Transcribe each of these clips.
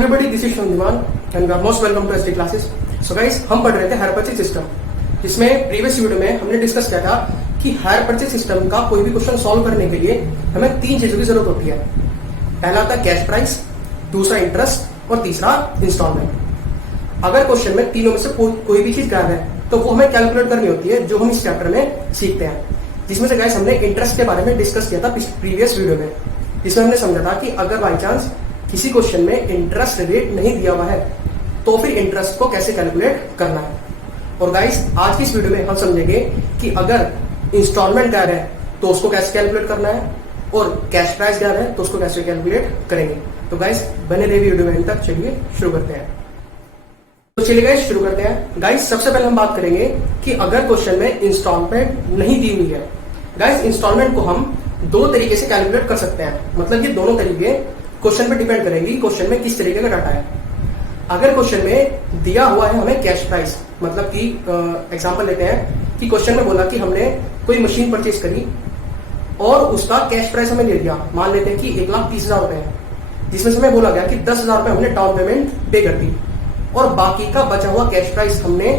everybody, this is Shandiman and you are most welcome to SD classes. So guys, हम पढ़ रहे थे hire purchase system, जिसमें previous video में हमने डिस्कस किया था कि हायर परचेज सिस्टम का कोई भी क्वेश्चन सॉल्व करने के लिए हमें तीन चीजों की जरूरत होती है। पहला था कैश प्राइस, दूसरा इंटरेस्ट और तीसरा इंस्टॉलमेंट। अगर क्वेश्चन में तीनों में से कोई भी चीज गायब है तो वो हमें कैलकुलेट करनी होती है, जो हम इस चैप्टर में सीखते हैं। जिसमें से गाइस हमने इंटरेस्ट के बारे में डिस्कस किया था प्रीवियस वीडियो में, जिसमें हमने समझा था कि अगर बाई चांस किसी क्वेश्चन में इंटरेस्ट रेट नहीं दिया हुआ है तो फिर इंटरेस्ट को कैसे कैलकुलेट करना है। और गाइस आज की इस वीडियो में हम समझेंगे कि अगर इंस्टॉलमेंट गायब है तो उसको कैसे कैलकुलेट करना है और कैश प्राइस गायब है तो उसको कैसे कैलकुलेट करेंगे। तो गाइस बने रहिए वीडियो में अंत तक। चलिए शुरू करते हैं। तो चलिए गाइस शुरू करते हैं। गाइस सबसे पहले हम बात करेंगे कि अगर क्वेश्चन में इंस्टॉलमेंट नहीं दी हुई है, गाइस इंस्टॉलमेंट को हम दो तरीके से कैलकुलेट कर सकते हैं। मतलब ये दोनों तरीके क्वेश्चन पे डिपेंड करेंगी क्वेश्चन में किस तरीके का डाटा है। अगर क्वेश्चन में दिया हुआ है हमें कैश प्राइस, मतलब कि एग्जांपल लेते हैं कि क्वेश्चन में बोला कि हमने कोई मशीन परचेज करी और उसका कैश प्राइस हमें दे दिया, मान लेते हैं कि 1,30,000 रुपए है, जिसमें से हमें बोला गया कि 10,000 रुपए हमने डाउन पेमेंट पे कर दी और बाकी का बचा हुआ कैश प्राइस हमने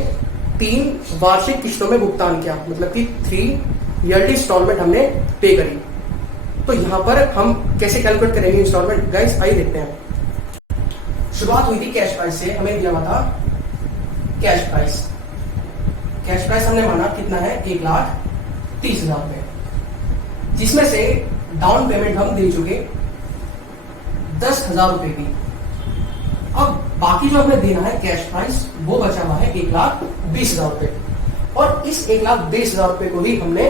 3 वार्षिक किस्तों में भुगतान किया, मतलब कि 3 ईयरली इंस्टॉलमेंट हमने पे करी। तो यहां पर हम कैसे कैलकुलेट करेंगे इंस्टॉलमेंट, गाइस आइए देखते हैं। शुरुआत हुई थी कैश प्राइस से, हमें दिया हुआ था कैश प्राइस। कैश प्राइस हमने माना कितना है, 1,30,000 रुपए, जिसमें से डाउन पेमेंट हम दे चुके 10,000 रुपए की। अब बाकी जो हमें देना है कैश प्राइस वो बचा हुआ है 1,20,000 रुपए, और इस 1,20,000 रुपए को ही हमने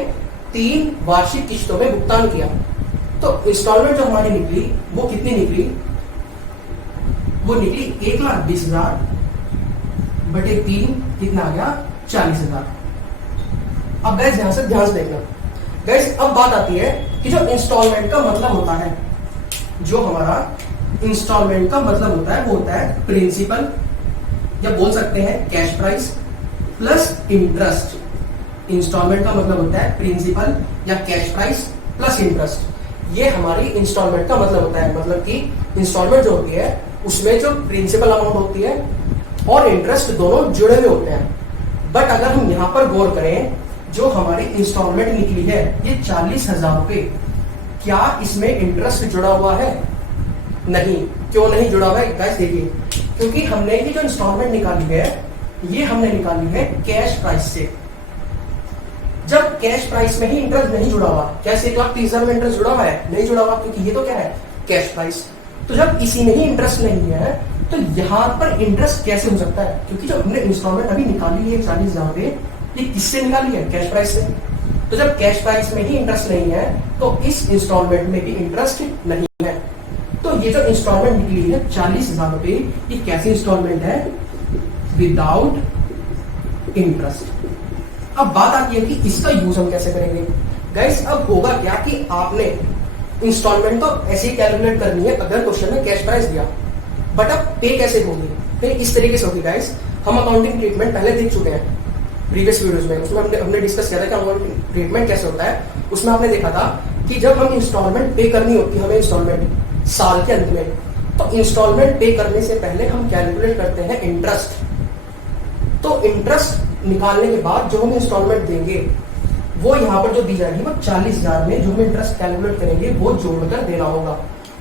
3 वार्षिक किस्तों में भुगतान किया। तो इंस्टॉलमेंट जो हमारी निकली वो कितनी निकली, वो निकली 1,20,000 बटे 3 कितना आ गया, 40,000। अब गैस यहां से ध्यान से देखना गैस। अब बात आती है कि जो इंस्टॉलमेंट का मतलब होता है, जो हमारा इंस्टॉलमेंट का मतलब होता है वो होता है प्रिंसिपल, या बोल सकते हैं cash price plus interest. Instalment का मतलब होता है प्रिंसिपल या कैश प्राइस प्लस इंटरेस्ट। ये हमारी इंस्टॉलमेंट का मतलब होता है। मतलब कि इंस्टॉलमेंट जो होती है उसमें जो प्रिंसिपल अमाउंट होती है और इंटरेस्ट दोनों जुड़े हुए होते हैं। बट अगर हम यहां पर गौर करें, जो हमारी इंस्टॉलमेंट निकली है ये 40,000 रुपए, क्या इसमें इंटरेस्ट जुड़ा हुआ है? नहीं। क्यों नहीं जुड़ा हुआ है गाइस, देखिए, क्योंकि हमने ये जो इंस्टॉलमेंट निकाली है ये हमने निकाली है कैश प्राइस से। जब कैश प्राइस में ही इंटरेस्ट नहीं जुड़ा हुआ, क्या 1,30,000 में इंटरेस्ट जुड़ा हुआ है? नहीं जुड़ा हुआ, क्योंकि ये तो क्या है, कैश प्राइस। तो जब इसी में ही इंटरेस्ट नहीं है तो यहां पर इंटरेस्ट कैसे हो सकता है? क्योंकि जो हमने इंस्टॉलमेंट अभी निकाली है 40,000 रुपए, ये किससे निकाली है, कैश प्राइस से। तो जब कैश प्राइस में ही इंटरेस्ट नहीं है तो इस इंस्टॉलमेंट में भी इंटरेस्ट नहीं है। तो ये जो इंस्टॉलमेंट निकली है 40,000 रुपए, ये कैसी इंस्टॉलमेंट है, विदाउट इंटरेस्ट। अब बात आती है कि इसका यूज हम कैसे करेंगे। गाइस अब होगा क्या कि आपने इंस्टॉलमेंट तो ऐसे ही कैलकुलेट करनी है अगर क्वेश्चन में कैश प्राइस दिया, बट अब पे कैसे होगी, फिर इस तरीके से होगी। गाइस हम अकाउंटिंग ट्रीटमेंट पहले देख चुके हैं प्रीवियस वीडियोस में, उसमें हमने डिस्कस किया था कि अकाउंटिंग ट्रीटमेंट कैसे होता है। उसमें आपने देखा था कि जब हम इंस्टॉलमेंट पे करनी होती है, हमें इंस्टॉलमेंट साल के अंत में, तो इंस्टॉलमेंट पे करने से पहले हम कैलकुलेट करते हैं इंटरेस्ट। तो इंटरेस्ट निकालने के बाद जो हम इंस्टॉलमेंट देंगे वो यहाँ पर जो दी जाएगी वो 40,000 में जो हम इंटरेस्ट कैलकुलेट करेंगे वो जोड़कर देना होगा।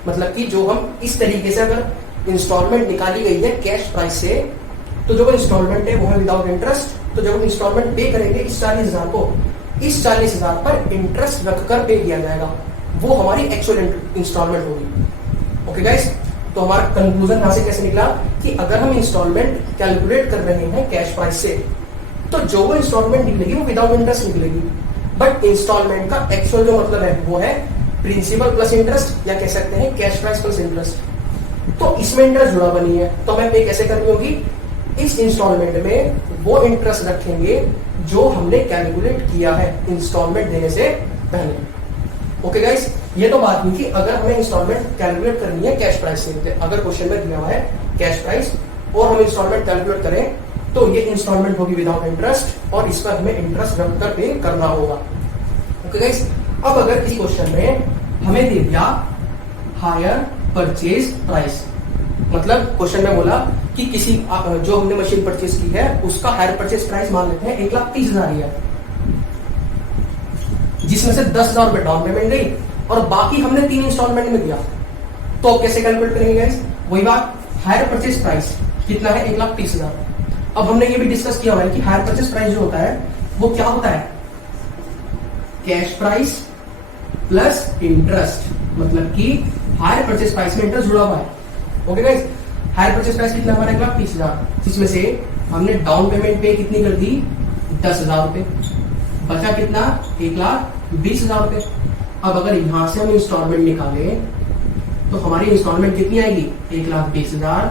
मतलब कि जो हम इस तरीके से अगर इंस्टॉलमेंट निकाली गई है कैश प्राइस से, तो जो इंस्टॉलमेंट है वो है विदाउट इंटरेस्ट। तो जब हम इंस्टॉलमेंट पे करेंगे इस 40,000 को, इस 40,000 पर इंटरेस्ट रखकर पे किया जाएगा, वो हमारी एक्चुअल इंस्टॉलमेंट होगी। ओके गाइस, तो हमारा कंक्लूजन यहां से कैसे निकला कि अगर हम इंस्टॉलमेंट कैलकुलेट कर रहे हैं कैश प्राइस से, तो जो वो इंस्टॉलमेंट निकलेगी वो विदाउट इंटरेस्ट निकलेगी। बट इंस्टॉलमेंट का एक्चुअल जो मतलब है वो है प्रिंसिपल प्लस इंटरेस्ट, या कह सकते हैं कैश प्राइस प्लस इंटरेस्ट। तो इसमें इंटरेस्ट जुड़ा बनी है, तो हमें पे कैसे करनी होगी, इस इंस्टॉलमेंट में वो इंटरेस्ट रखेंगे जो हमने कैलकुलेट किया है इंस्टॉलमेंट देने से पहले। ओके गाइस, ये तो बात हुई कि अगर हमें इंस्टॉलमेंट कैलकुलेट करनी है कैश प्राइस से। अगर क्वेश्चन में दिया हुआ है कैश प्राइस और हम इंस्टॉलमेंट कैलकुलेट करें तो ये इंस्टॉलमेंट होगी विदाउट इंटरेस्ट और इस पर हमें इंटरेस्ट रखकर पे करना होगा। ओके गाइस, अब अगर इस क्वेश्चन में हमें दे दिया हायर परचेज प्राइस, मतलब क्वेश्चन में बोला कि किसी जो हमने मशीन परचेज की है उसका हायर परचेज प्राइस मान लेते हैं 1,30,000 ही है, जिसमें से 10,000 रुपए डाउन पेमेंट गई और बाकी हमने 3 इंस्टॉलमेंट में दिया। तो अब कैसे कैलकुलेट करेंगे गाइस? वही बात, हायर परचेज प्राइस कितना है? 1,30,000। अब हमने ये भी डिस्कस किया हुआ है कि हायर परचेज प्राइस जो होता है वो क्या होता है? कैश प्राइस प्लस इंटरेस्ट, मतलब कि हायर परचेज प्राइस में इंटरेस्ट जुड़ा हुआ है। Okay guys, higher purchase price कितना हमारा? 1,30,000, जिसमें से हमने डाउन पेमेंट पे कितनी कर दी? 10,000 रुपए। बचा कितना? 1,20,000 रुपए। अब अगर यहां से हम इंस्टॉलमेंट निकाले तो हमारी इंस्टॉलमेंट कितनी आएगी? 1,20,000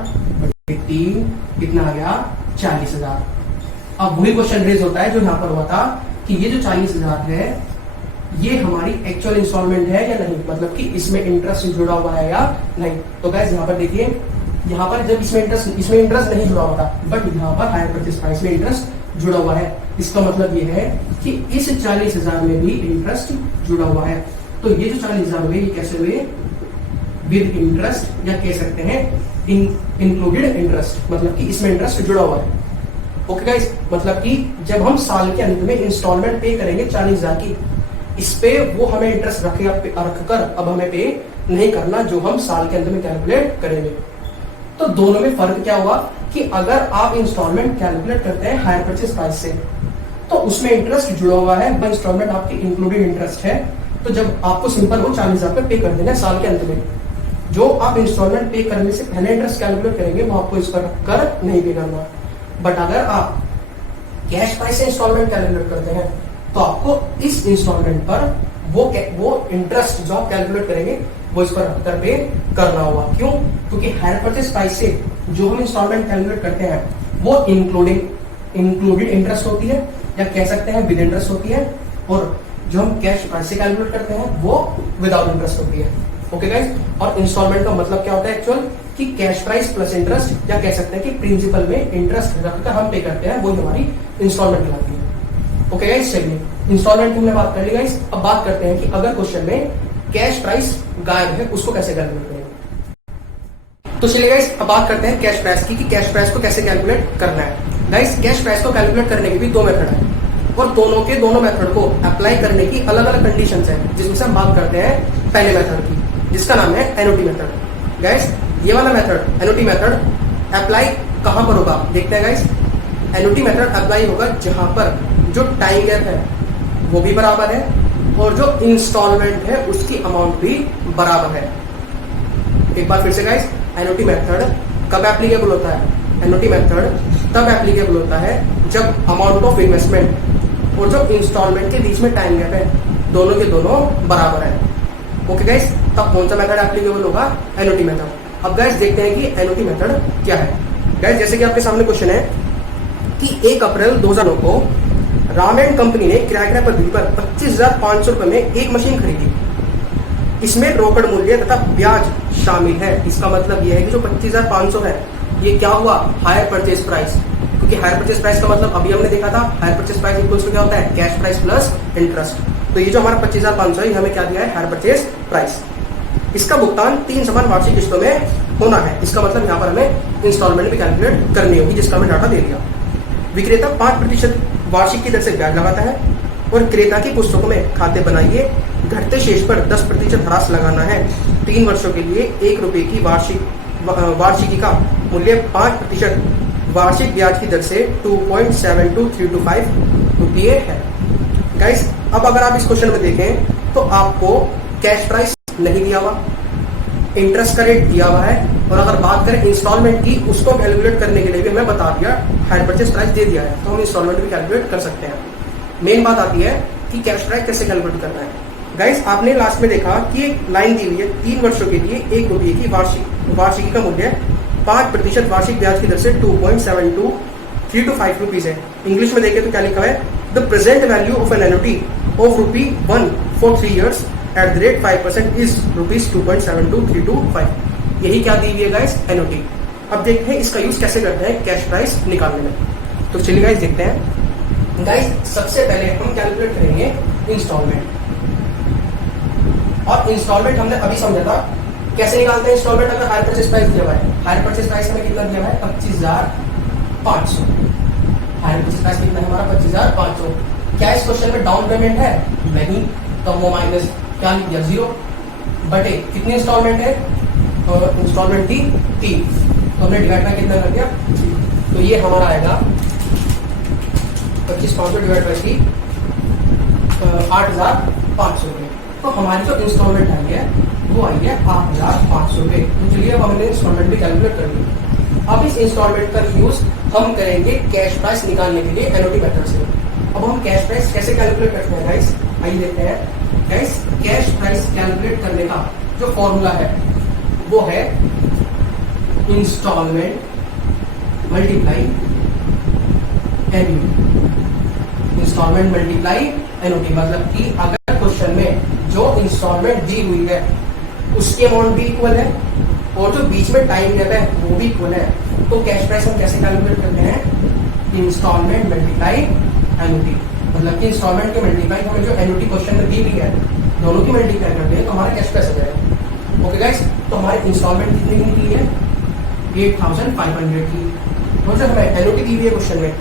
3 कितना आ गया? 40,000। अब वही क्वेश्चन रेज होता है जो यहां पर हुआ था कि ये जो 40,000 है ये हमारी एक्चुअल इंस्टॉलमेंट है या नहीं, मतलब कि इसमें इंटरेस्ट जुड़ा हुआ है या नहीं। तो गाइस यहाँ पर देखिए, यहाँ पर जब इसमें इंटरेस्ट नहीं जुड़ा हुआ था, बट यहाँ पर हायर परचेज प्राइस में इंटरेस्ट जुड़ा हुआ है। इसका मतलब ये है कि इस 40,000 में भी इंटरेस्ट जुड़ा हुआ है। तो ये जो 40,000 हुए ये कैसे हुए? विद इंटरेस्ट, या कह सकते हैं इंक्लूडेड इंटरेस्ट, मतलब कि इसमें इंटरेस्ट जुड़ा हुआ है। ओके गाइस, मतलब कि जब हम साल के अंत में इंस्टॉलमेंट पे करेंगे 40,000 की, इस पे वो हमें इंटरेस्ट रखकर अब हमें पे नहीं करना, जो हम साल के अंत में कैलकुलेट करेंगे। तो दोनों में फर्क क्या हुआ कि अगर आप इंस्टॉलमेंट कैलकुलेट करते हैं हायर परचेज प्राइस से तो उसमें इंटरेस्ट जुड़ा हुआ है, वो इंस्टॉलमेंट आपकी इंक्लूडेड इंटरेस्ट है। तो जब आपको सिंपल वो 40,000 पे कर देना साल के अंत में, जो आप इंस्टॉलमेंट पे करने से पहले इंटरेस्ट कैलकुलेट करेंगे वो आपको इस पर कर नहीं पे करना। बट अगर आप कैश प्राइस से इंस्टॉलमेंट कैलकुलेट करते हैं तो आपको इस इंस्टॉलमेंट पर वो इंटरेस्ट जो आप कैलकुलेट करेंगे वो इस पर रखकर पे करना होगा। क्यों? क्योंकि हायर परचेज प्राइस से जो हम इंस्टॉलमेंट कैलकुलेट करते हैं वो इंक्लूडेड इंटरेस्ट होती है, या कह सकते हैं विद इंटरेस्ट होती है, और जो हम कैश प्राइस से कैलकुलेट करते हैं वो विदाउट इंटरेस्ट होती है। ओके गाइस, और इंस्टॉलमेंट का मतलब क्या होता है एक्चुअल? कि कैश प्राइस प्लस इंटरेस्ट, या कह सकते हैं कि प्रिंसिपल में इंटरेस्ट रखकर हम पे करते हैं, वो हमारी इंस्टॉलमेंट कहलाती है। ओके गाइस, चलिए इंस्टॉलमेंट की हमने बात कर ली गाइस। अब बात करते हैं कि अगर क्वेश्चन में कैश प्राइस गायब है उसको कैसे कैलकुलेट करेंगे। तो चलिए गाइस, अब बात करते हैं कैश प्राइस की, कि कैश प्राइस को कैसे कैलकुलेट करना है। गाइस, कैश प्राइस को कैलकुलेट करने के भी 2 मेथड है, और दोनों मेथड को अप्लाई करने की अलग अलग कंडीशन है, जिसमें से हम बात करते हैं पहले मेथड की, जिसका नाम है एनओटी मेथड। गाइस, ये वाला मेथड एनओटी मेथड अप्लाई कहां पर होगा? देखते हैं गाइस। एनओटी मेथड अप्लाई होगा जहां पर जो टाइम गैप है वो भी बराबर है और जो इंस्टॉलमेंट है उसकी अमाउंट भी बराबर है। एक बार फिर से गाइस, एनओटी मेथड कब एप्लीकेबल होता है? एनओटी मेथड तब एप्लीकेबल होता है जब अमाउंट ऑफ इन्वेस्टमेंट और जो इंस्टॉलमेंट के बीच में टाइम गैप है दोनों के दोनों बराबर है। ओके गाइस, तब कौन सा मेथड एप्लीकेबल होगा? NOT method. अब गाइस देखते हैं कि एनओटी मेथड क्या है। गाइस, जैसे कि आपके सामने क्वेश्चन है कि 1 अप्रैल 2009 को राम एंड कंपनी ने किराए पर 25,500 रुपए में एक मशीन खरीदी। इसमें रोकड़ मूल्य तथा ब्याज शामिल है। इसका मतलब यह है कि जो 25,500 है ये क्या हुआ? Hire purchase price. क्योंकि हायर परचेज प्राइस का मतलब अभी हमने देखा था, hire purchase price equals to क्या होता है? Cash price plus interest. तो ये जो हमारा 25,500 है हमें क्या दिया है? Higher purchase price. इसका भुगतान 3 समान वार्षिक किस्तों में होना है। इसका मतलब यहाँ पर हमें इंस्टॉलमेंट भी कैलकुलेट करनी होगी, जिसका हमें डाटा दे दिया। विक्रेता 5% वार्षिक की दर से ब्याज लगाता है और क्रेता की पुस्तकों में खाते बनाइए। घटते शेष पर 10% ह्रास लगाना है। 3 वर्षों के लिए 1 रुपए की वार्षिकी का मूल्य 5% वार्षिक ब्याज की दर से 2.72325 रुपये है। गाइस, अब अगर आप इस क्वेश्चन में देखें तो आपको कैश प्राइस नहीं दिया हुआ, इंटरेस्ट का रेट दिया हुआ है, और अगर बात करें इंस्टॉलमेंट की उसको कैलकुलेट करने के लिए भी हमें बता दिया, हायर परचेज प्राइस दे दिया है, तो हम इंस्टॉलमेंट भी कैलकुलेट कर सकते हैं। मेन बात आती है कि कैश प्राइस कैसे कैलकुलेट करना है। गाइस, आपने लास्ट में देखा कि एक लाइन दी हुई है, 3 वर्षों के लिए 1 रुपये की वार्षिकी का मूल्य 5% वार्षिक ब्याज की दर से 2.72325 रुपीज है। इंग्लिश में देखें तो क्या लिखा है? The present value of an annuity of ₹1 for 3 years at the rate 5% is ₹2.72325। यही क्या दी हुई है गाइस? एनओटी। अब देखते हैं इसका यूज कैसे करते हैं कैश प्राइस निकालने में। तो चलिए गाइस देखते हैं। गाइस, सबसे पहले हम कैलकुलेट करेंगे इंस्टॉलमेंट, और इंस्टॉलमेंट हमने अभी समझा था कैसे निकालते हैं इंस्टॉलमेंट अगर हायर परचेज प्राइस दिया हुआ है? हायर परचेज प्राइस में कितना दिया हुआ है? 25,500। हायर परचेज प्राइस कितना है हमारा? 25,500। क्या इस क्वेश्चन में डाउन पेमेंट है? नहीं, तो वो माइनस क्या लिख दिया? 0 बटे कितनी इंस्टॉलमेंट है? इंस्टॉलमेंट थी 3, तो हमने डिवाइड में कितना कर दिया? 3। तो ये हमारा आएगा 25,500 डिवाइड बाई 3, 8,500 रुपये। तो हमारी जो इंस्टॉलमेंट आई है वो आई है 8,500 रुपये। तो चलिए अब हमने इंस्टॉलमेंट भी कैलकुलेट कर ली। अब इस इंस्टॉलमेंट का यूज हम करेंगे कैश प्राइस निकालने के लिए एनओटी मेथड से। अब हम कैश प्राइस कैसे कैलकुलेट करते हैं गाइस? आइए देखते हैं। गाइस कैश प्राइस कैलकुलेट करने का जो फॉर्मूला है वो है instalment multiply NOT. Instalment multiply NOT मतलब कि अगर क्वेश्चन में जो इंस्टॉलमेंट दी हुई है उसकी अमाउंट भी इक्वल है और जो बीच में टाइम गैप है वो भी इक्वल है, तो कैश प्राइस हम कैसे कैलकुलेट करते हैं? Instalment multiply NOT. मतलब कि इंस्टॉलमेंट के मल्टीप्लाई हमें जो एनओटी क्वेश्चन में दी हुई है दोनों की मल्टीप्लाई करते हैं तो हमारा कैश प्राइस आ जाएगा। ओके गाइस, तो हमारी इंस्टॉलमेंट कितनी की निकली है? 8,500 की। और जो हमें एनओटी दी हुई है क्वेश्चन में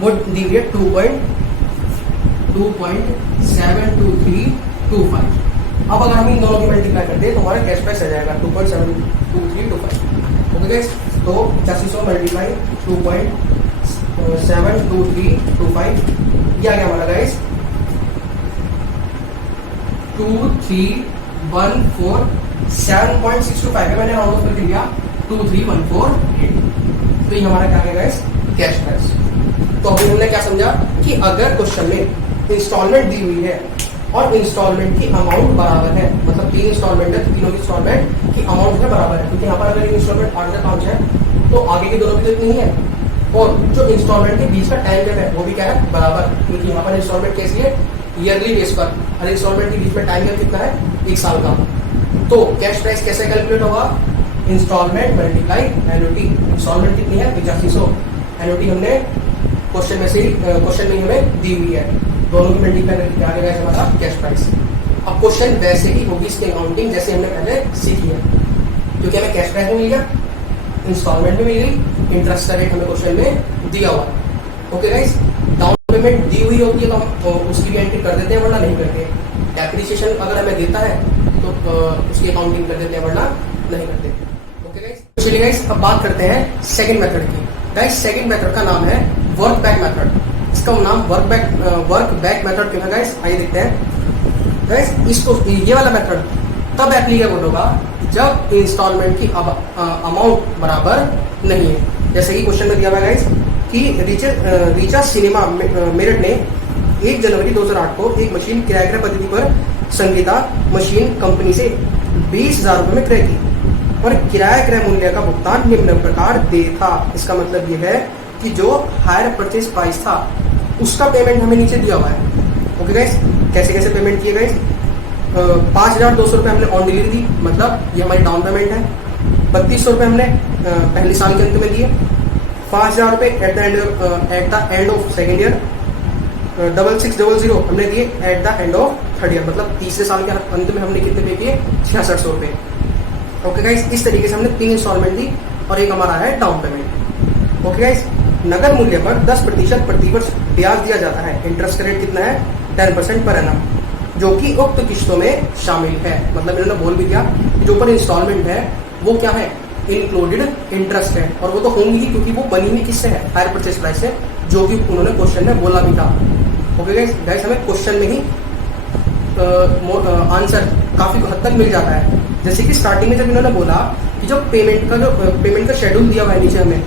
वो दी हुई है 2.72325। अब अगर हम इन दोनों की मल्टीप्लाई करते हैं तो हमारा कैश प्राइस आ जाएगा 2.72325। ओके गाइस, तो 8500 मल्टीप्लाई 2.72325 ये आ गया हमारा गाइस 2314.7.625 है। मैंने राउंड ऑफ करके लिया 2314.8। तो ये हमारा क्या है गाइस? Cash price. तो अभी हमने क्या समझा कि अगर क्वेश्चन में इंस्टॉलमेंट दी हुई है और इंस्टॉलमेंट की अमाउंट बराबर है, मतलब 3 इंस्टॉलमेंट है तो तीनों की इंस्टॉलमेंट की अमाउंट है बराबर है, क्योंकि यहाँ पर अगर इंस्टॉलमेंट 8,500 है तो आगे के दोनों की तो इतनी ही है, और जो इंस्टॉलमेंट के बीच का टाइम गैप है वो भी क्या है? बराबर, क्योंकि यहाँ पर इंस्टॉलमेंट कैसी है? ईयरली बेस पर, और इंस्टॉलमेंट के बीच में टाइम गैप कितना है? 1 साल का। तो कैश प्राइस कैसे कैलकुलेट होगा? Instalment multiply NOT. इंस्टॉलमेंट कितनी है? 8500। एनओटी हमने क्वेश्चन में से क्वेश्चन में हमें दी हुई है, दोनों की मल्टीप्लाई करके क्या आ गया हमारा कैश प्राइस। अब क्वेश्चन वैसे ही होगी इसकी अकाउंटिंग जैसे हमने पहले सीखी है, क्योंकि हमें कैश प्राइस में मिल गया, इंस्टॉलमेंट में मिल गई, इंटरेस्ट का रेट हमें क्वेश्चन में दिया हुआ। ओके गाइस, डाउन पेमेंट दी हुई होती है तो हम उसकी भी एंट्री कर देते हैं वरना नहीं करते। डेप्रिसिएशन अगर हमें देता है तो उसकी अकाउंटिंग कर देते हैं वरना नहीं करते। ओके गाइस, चलिए गाइस अब बात करते हैं सेकंड मेथड की। गाइस सेकंड मेथड का नाम है वर्क बैक मेथड। इसका नाम वर्क बैक मेथड क्यों है गाइस? आइए देखते हैं। गाइस इसको ये वाला मेथड तब एप्लीकेबल होगा जब इंस्टॉलमेंट की अमाउंट बराबर नहीं है। जैसे कि क्वेश्चन में दिया हुआ है गाइस कि रिचा सिनेमा मेरठ ने 1 जनवरी 2008 को एक मशीन किराए क्रय पद्धति पर संगीता मशीन कंपनी से 20,000 रुपए में क्रय की और किराया क्रय मूल्य का भुगतान निम्न प्रकार दे था। इसका मतलब यह है कि जो हायर परचेज प्राइस था उसका पेमेंट हमें नीचे दिया हुआ है। ओके गाइस, कैसे कैसे पेमेंट किए गाइस? 5,200 रुपये हमने ऑन डिलीवरी दी, मतलब ये हमारी डाउन पेमेंट है। 3,200 रुपये हमने पहले साल के अंत में दिए। 5,000 रुपये at the end of second year. 6,600 हमने दिए at the end of third year, मतलब तीसरे साल के अंत में हमने कितने पे किए? 6,600 रुपये। ओके गाइस, इस तरीके से हमने 3 इंस्टॉलमेंट दी और एक हमारा है डाउन पेमेंट। ओके गाइस, नगद मूल्य पर 10% प्रतिवर्ष ब्याज दिया जाता है। इंटरेस्ट रेट कितना है? 10% पर एनम, जो कि उक्त किस्तों में शामिल है। मतलब इन्होंने बोल भी दिया कि जो ऊपर इंस्टॉलमेंट है वो क्या है? इंक्लूडेड इंटरेस्ट है, और वो तो होंगी ही क्योंकि वो बनी हुई किससे है? हायर परचेज प्राइस से, जो कि उन्होंने क्वेश्चन में बोला भी था। ओके गाइस, हमें क्वेश्चन में ही आंसर काफी हद तक मिल जाता है। जैसे कि स्टार्टिंग में जब इन्होंने बोला कि जो पेमेंट का शेड्यूल दिया हुआ है नीचे हमें,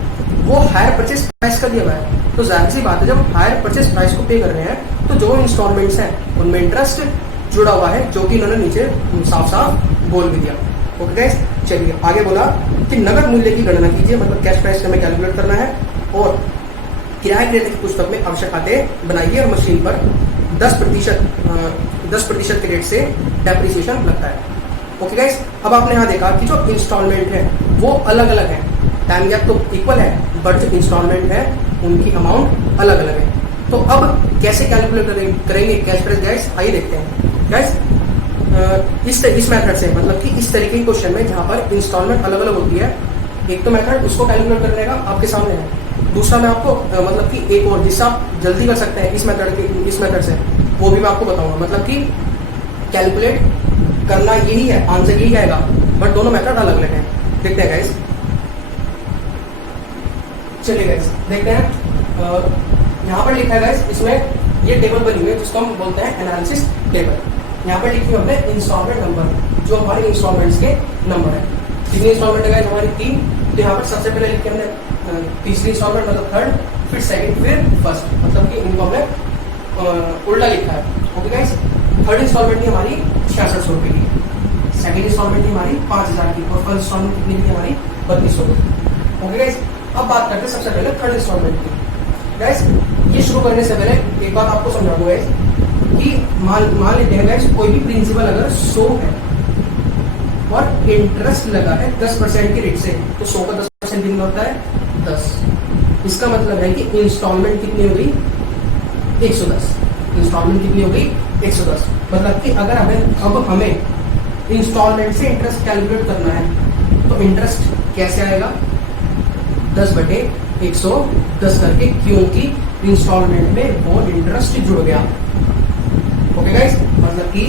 वो हायर परचेज प्राइस का दिया हुआ है, तो जाहिर सी बात है जब हायर परचेज प्राइस को पे कर रहे हैं तो जो इंस्टॉलमेंट्स हैं उनमें इंटरेस्ट जुड़ा हुआ है, जो कि इन्होंने नीचे साफ साफ बोल भी दिया। ओके गाइस, चलिए आगे बोला कि नगद मूल्य की गणना कीजिए, मतलब कैश प्राइस हमें कैलकुलेट करना है, और किराया क्रेता की पुस्तक में आवश्यक खाते बनाइए और मशीन पर 10% के रेट से डेप्रिसिएशन लगता है। ओके गाइस, अब आपने यहाँ देखा कि जो इंस्टॉलमेंट है वो अलग अलग है, टाइम गैप तो इक्वल है, बट जो इंस्टॉलमेंट है उनकी अमाउंट अलग अलग है। तो अब कैसे कैलकुलेट करेंगे कैश प्राइस गाइस? आइए देखते हैं। गाइस इस मेथड से, मतलब कि इस तरीके के क्वेश्चन में जहां पर इंस्टॉलमेंट अलग अलग होती है, एक तो मेथड उसको कैलकुलेट करने का आपके सामने है, दूसरा मैं आपको मतलब कि एक और जिससे आप जल्दी कर सकते हैं इस मेथड से, वो भी मैं आपको बताऊंगा। मतलब कि कैलकुलेट करना यही है, आंसर यही आएगा, बट दोनों मेथड अलग अलग हैं। देखते हैं गाइस, चलिए गाइस देखते हैं। यहाँ पर लिखा है गाइस, इसमें ये टेबल बनी हुई है जिसको हम बोलते हैं एनालिसिस टेबल। यहाँ पर लिखी हमने इंस्टॉलमेंट नंबर, जो हमारे इंस्टॉलमेंट्स के नंबर है। कितनी इंस्टॉलमेंट है गाइस हमारी? 3। तो यहाँ पर सबसे पहले लिखे हमने तीसरी इंस्टॉलमेंट मतलब थर्ड, फिर सेकंड, फिर फर्स्ट, मतलब कि इनको हमने उल्टा लिखा है। ओके गाइस, थर्ड इंस्टॉलमेंट थी हमारी 6600 रुपए की, सेकंड इंस्टॉलमेंट थी हमारी 5000 की, और फर्स्ट इंस्टॉलमेंट कितनी थी हमारी? 3200 की। ओके गाइस, अब बात करते हैं सबसे पहले थर्ड इंस्टॉलमेंट की। गाइस ये शुरू करने से पहले एक बात आपको समझा दूं गाइस कि मान लेते हैं गाइस, कोई भी प्रिंसिपल अगर 100 है और इंटरेस्ट लगा है 10% के रेट से, तो 100 का 10% कितना होता है? 10। इसका मतलब है कि इंस्टॉलमेंट कितनी हो गई? 110। इंस्टॉलमेंट कितनी हो गई? 110। मतलब कि अगर हमें इंस्टॉलमेंट से इंटरेस्ट कैलकुलेट करना है, तो इंटरेस्ट कैसे आएगा? 10/110 करके, क्योंकि इंस्टॉलमेंट में वो इंटरेस्ट जुड़ गया। ओके गाइस, मतलब कि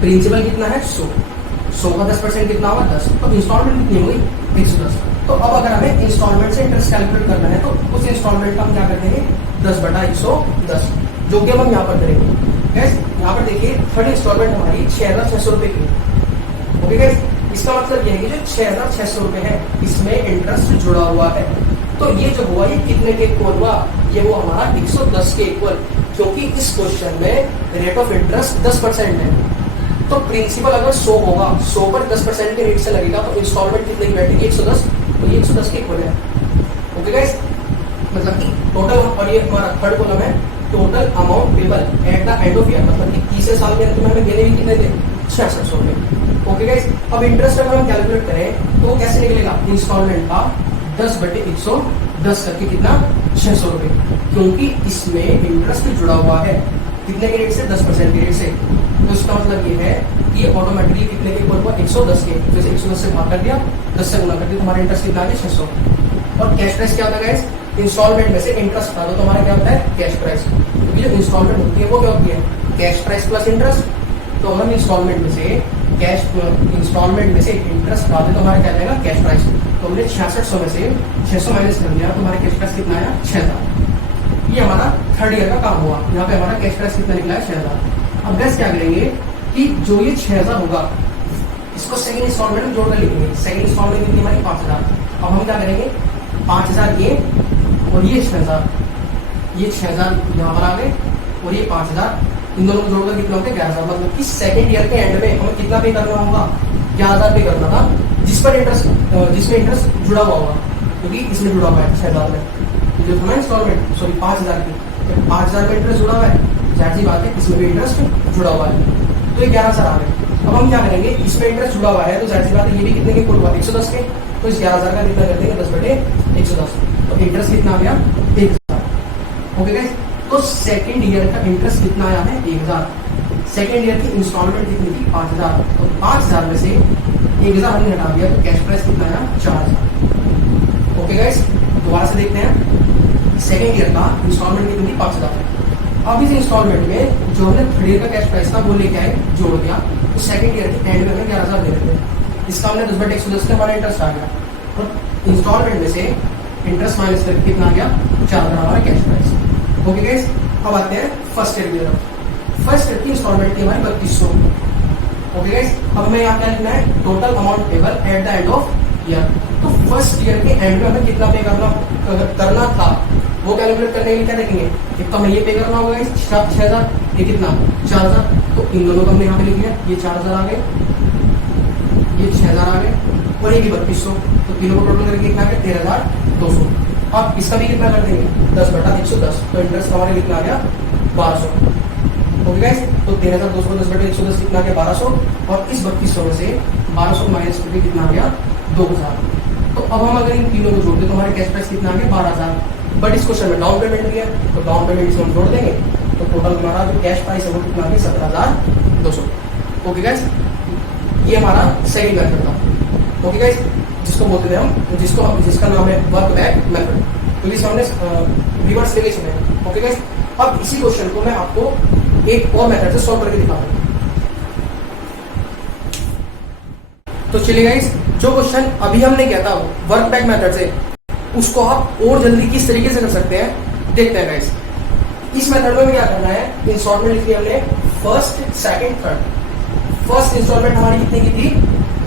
प्रिंसिपल कितना है? 100 का 10% कितना हुआ? 10। तो इंस्टॉलमेंट कितनी हुई? 110। तो अब अगर हमें इंस्टॉलमेंट से इंटरेस्ट कैलकुलेट करना है, तो उस इंस्टॉलमेंट का हम क्या कर देंगे? 10/110, जो कि हम यहाँ पर करेंगे। गैस यहाँ पर देखिए, थर्ड इंस्टॉलमेंट हमारी 6600 रुपए की। ओके गैस, इसका मतलब यह है कि जो 6600 रुपए है, इसमें इंटरेस्ट जुड़ा हुआ है। तो ये जो हुआ, ये कितने के इक्वल हुआ? ये वो हमारा 110 के इक्वल, क्योंकि इस क्वेश्चन में रेट ऑफ इंटरेस्ट 10% है। तो प्रिंसिपल अगर 100 होगा, 100 पर 10% के रेट से लगेगा, तो इंस्टॉलमेंट कितने की बैठेगी? 110। तो ये 110 के इक्वल है। ओके गाइस, मतलब कि टोटल, और ये हमारा थर्ड कॉलम है, total amount payable at the end of year, मतलब कि तीसरे साल के अंत में हमें देने भी कितने थे? 6600 रुपए। ओके गाइस, अब इंटरेस्ट अगर हम कैलकुलेट करें तो कैसे निकलेगा? इंस्टॉलमेंट का 10/110 करके कितना? 600 रुपए, क्योंकि इसमें इंटरेस्ट जुड़ा हुआ है। कितने के रेट से? 10% के रेट से। तो इसका मतलब ये है कि ये ऑटोमेटिकली कितने के इक्वल हुआ? 110 के। जैसे 110 से भाग कर दिया, 10 से गुना कर दिया, तो हमारा इंटरेस्ट कितना आ गया? 600। और कैश प्राइस क्या होता है गाइस? इंस्टॉलमेंट में से इंटरेस्ट था, तो हमारा क्या होता है? Cash price. क्योंकि जो इंस्टॉलमेंट होती है वो क्या होती है? Cash price plus interest. तो हम इंस्टॉलमेंट में से इंटरेस्ट डालते तो हमारा क्या जाएगा? Cash price. तो हमने 6600 में से 600 माइनस कर दिया, तो हमारा कैश प्राइस कितना आया? 6000। ये हमारा थर्ड ईयर का काम हुआ। यहाँ पे हमारा कैश प्राइस कितना निकला है? 6000। अब गैस क्या करेंगे कि जो ये 6000 होगा, इसको सेकंड इंस्टॉलमेंट में जोड़कर लिखेंगे। सेकंड इंस्टॉलमेंट कितनी हमारी? 5000। अब हम क्या करेंगे? 5000 ये और ये 6000, ये 6000 यहाँ पर आ गए, और ये 5000, इन दोनों को जोड़कर कितना होता है? 11000। मतलब कि सेकंड ईयर के एंड में हमें कितना पे करना होगा? 11000 पे करना था, जिसमें इंटरेस्ट जुड़ा हुआ होगा, क्योंकि इसमें जुड़ा हुआ है 6000 में। जो था इंस्टॉलमेंट, सॉरी 5000 की, 5000 में इंटरेस्ट जुड़ा हुआ है, जाहिर सी बात है इसमें भी इंटरेस्ट जुड़ा हुआ है, तो ये 11000 आ गए। अब हम क्या करेंगे? इसमें इंटरेस्ट जुड़ा हुआ है, तो जाहिर सी बात है ये भी कितने के इक्वल हुआ? 110 के। तो इस 11000 का कितना कर देंगे? 10/110। तो इंटरेस्ट कितना आ गया? 1000। ओके गाइस, तो सेकंड ईयर का इंटरेस्ट कितना आया है? 1000। सेकंड ईयर की इंस्टॉलमेंट कितनी थी? 5000। तो 5000 में से 1000 हमने हटा दिया, तो कैश प्राइस कितना आया? 4000। ओके गाइस, दोबारा से देखते हैं। सेकंड ईयर का इंस्टॉलमेंट कितनी थी? 5000। अब इस इंस्टॉलमेंट में जो हमने थर्ड ईयर का कैश प्राइस था वो लेके आए, जोड़ दिया, तो सेकंड ईयर के एंड में हमें 11000 दे देते हैं। इसका हमने 10/110 का हमारा इंटरेस्ट आ गया, और इंस्टॉलमेंट में से इंटरेस्ट माइनस करके कितना आ गया? 4000 हमारा कैश प्राइस। ओके गाइस, अब आते हैं फर्स्ट ईयर की तरफ। फर्स्ट ईयर की इंस्टॉलमेंट की हमारी 3200। ओके गाइस, अब हमें यहाँ क्या लिखना है? Total amount payable at the end of year. तो फर्स्ट ईयर के एंड में हमें कितना पे करना था, वो कैलकुलेट करने के लिए क्या देखेंगे? एक तो हमें ये पे करना होगा 6000, ये कितना? 4000। तो इन दोनों को हमने यहाँ पे लिख लिया, ये 4000 आ गए, ये 6000 आ गए, और ये भी 3200। तो तीनों को टोटल करके कितना आ गया? 13200। अब इसका भी कितना कर देंगे? 10/110। तो इंटरेस्ट हमारे कितना आ गया? 1200। ओके गाइस, तो 13200 10/110 कितना आ गया? 1200। और इस 3200 में से 1200 माइनस करके कितना आ गया? 2000। तो अब हम अगर इन तीनों को जोड़ते तो हमारे कैश प्राइस कितना आ गया? 12000। बट इस क्वेश्चन में डाउन पेमेंट भी है, तो डाउन पेमेंट इसमें हम जोड़ देंगे, तो टोटल हमारा जो कैश प्राइस है वो कितना आ गया? 17200। ओके गाइस, ये हमारा सेकंड मेथड था। ओके गाइस, जिसको बोलते थे हम, जिसका नाम है वर्क बैक मेथड, तो इसे हमने रिवर्स रिलेशन है। ओके गाइस, अब इसी क्वेश्चन को मैं आपको एक और मेथड से सॉल्व करके दिखाता हूँ। तो चलिए गाइस, जो क्वेश्चन अभी हमने किया था वर्क बैक मेथड से, उसको आप और जल्दी किस तरीके से कर सकते हैं देखते हैं गाइस। इस मेथड में क्या करना है, इंस्टॉलमेंट लिखी हमने first, second, third. First instalment हमारी कितने की थी,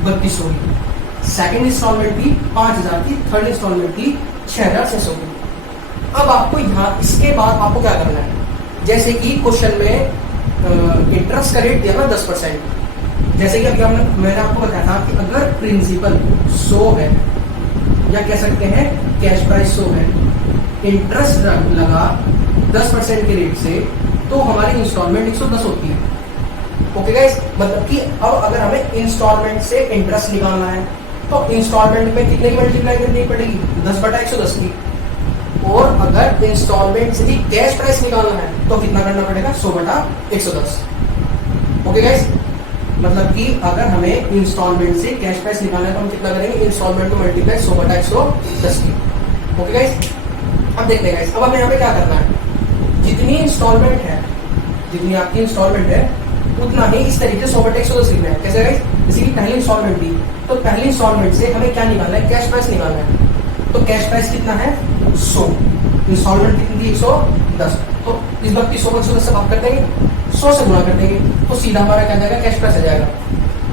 3200 की। सेकंड इंस्टॉलमेंट थी 5000 की। थर्ड इंस्टॉलमेंट थी 6600 की। अब आपको यहाँ इसके बाद आपको क्या करना है, जैसे कि क्वेश्चन में इंटरेस्ट का रेट दिया ना 10%। जैसे कि अभी मैंने आपको बताया था कि अगर प्रिंसिपल 100 है, या कह सकते हैं कैश प्राइस 100 है, इंटरेस्ट लगा 10% के रेट से, तो हमारी इंस्टॉलमेंट 110 होती है। ओके गाइस, मतलब कि अब अगर हमें इंस्टॉलमेंट से इंटरेस्ट निकालना है तो इंस्टॉलमेंट में कितने की मल्टीप्लाई करनी पड़ेगी, 10/110 की। और अगर इंस्टॉलमेंट से भी कैश प्राइस निकालना है तो कितना करना पड़ेगा, 100/110। ओके गाइस, मतलब कि अगर हमें इंस्टॉलमेंट से कैश प्राइस निकालना है तो हम कितना करेंगे, इंस्टॉलमेंट को मल्टीप्लाई 100/110 की। ओके गाइस, अब देखते हैं गाइस, अब हमें यहाँ पे क्या करना है, जितनी इंस्टॉलमेंट है, जितनी आपकी इंस्टॉलमेंट है, उतना ही इस तरीके से 100/110 लिखना है। कैसे गाइस, जैसे कि पहली इंस्टॉलमेंट थी, तो पहली इंस्टॉलमेंट से हमें क्या निकालना है, कैश प्राइस निकालना है। तो कैश प्राइस कितना है, 100। इंस्टॉलमेंट कितनी थी, 110। तो इस वक्त 100/110 से भाग कर देंगे, 100 से गुणा कर देंगे, तो सीधा हमारा क्या जाएगा, कैश प्राइस आ जाएगा।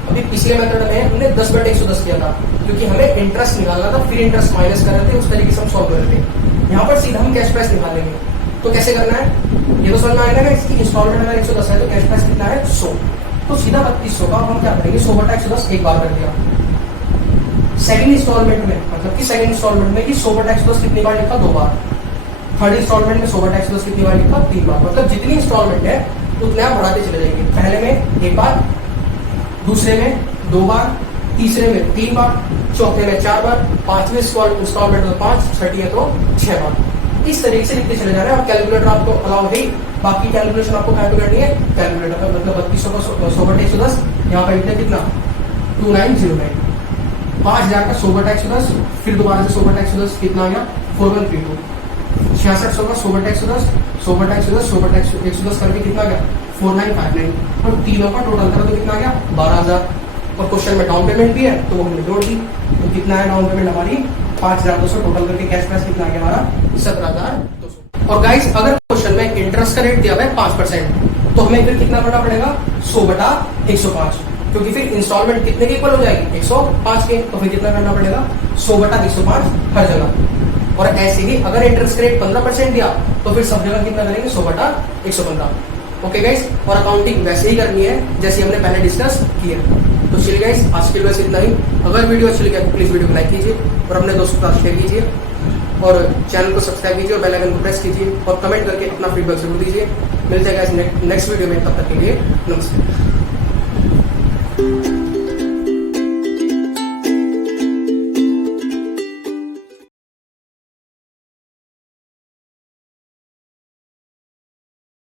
अभी पिछले मेथड में हमने 10/110 किया था, क्योंकि हमें इंटरेस्ट निकालना था, फिर इंटरेस्ट माइनस कर रहे थे, उस तरीके से हम सॉल्व कर रहे थे। यहाँ पर सीधा हम कैश प्राइस निकालेंगे। तो कैसे करना है, ये तो समझ में आएगा, इसकी इंस्टॉलमेंट अगर 110 है तो कैश प्राइस कितना है, 100। तो सीधा 3200 का हम क्या करेंगे, 100/110 एक बार कर दिया। सेकंड इंस्टॉलमेंट में, मतलब कि सेकंड इंस्टॉलमेंट में कि 100/110 कितनी बार लिखा, 2 बार। थर्ड इंस्टॉलमेंट में 100/110 कितनी बार लिखा, 3 बार। मतलब जितनी इंस्टॉलमेंट है उतने आप बढ़ाते चले जाएंगे। पहले में 1 बार, दूसरे में 2 बार, तीसरे में 3 बार, चौथे में 4 बार, पांचवें इंस्टॉलमेंट में 5, छठी है तो 6 बार। इस तरीके से लिखते चले जा रहे हैं। और कैलकुलेटर आपको अलाउ है, बाकी कैलकुलेशन आपको कहाँ पे करनी है, कैलकुलेटर पर। मतलब 3200 को 100/110, यहाँ पर लिखते कितना, 2909। 5000 का 100/110, फिर दोबारा से 100/110 कितना आ गया, 4132। 6600 का 100/110, 100/110, 100/110 करके कितना गया, 4959। और तीनों का टोटल करो तो कितना गया, 12000। और क्वेश्चन में डाउन पेमेंट भी है तो वो हमने जोड़ दी। तो कितना है डाउन पेमेंट हमारी, 5200। टोटल करके कैश प्राइस कितना गया हमारा, 17200। और गाइस, अगर क्वेश्चन में इंटरेस्ट का रेट दिया हुआ है 5%, तो हमें फिर कितना करना पड़ेगा, 100/105, क्योंकि फिर इंस्टॉलमेंट कितने के इक्वल हो जाएगी, 105 के। तो फिर कितना करना पड़ेगा, 100/105 हर जगह। और ऐसे ही अगर इंटरेस्ट रेट 15% दिया तो फिर सब जगह कितना करेंगे, 100/115। ओके गाइस, और अकाउंटिंग वैसे ही करनी है जैसे हमने पहले डिस्कस किया। तो चलिए गाइस, आज के लिए बस इतना ही। अगर वीडियो अच्छी लगी तो प्लीज वीडियो को लाइक कीजिए और अपने दोस्तों के साथ शेयर कीजिए, और चैनल को सब्सक्राइब कीजिए और बेल आइकन को प्रेस कीजिए, और कमेंट करके अपना फीडबैक जरूर दीजिए। मिलते हैं गाइस नेक्स्ट वीडियो में, तब तक के लिए नमस्ते।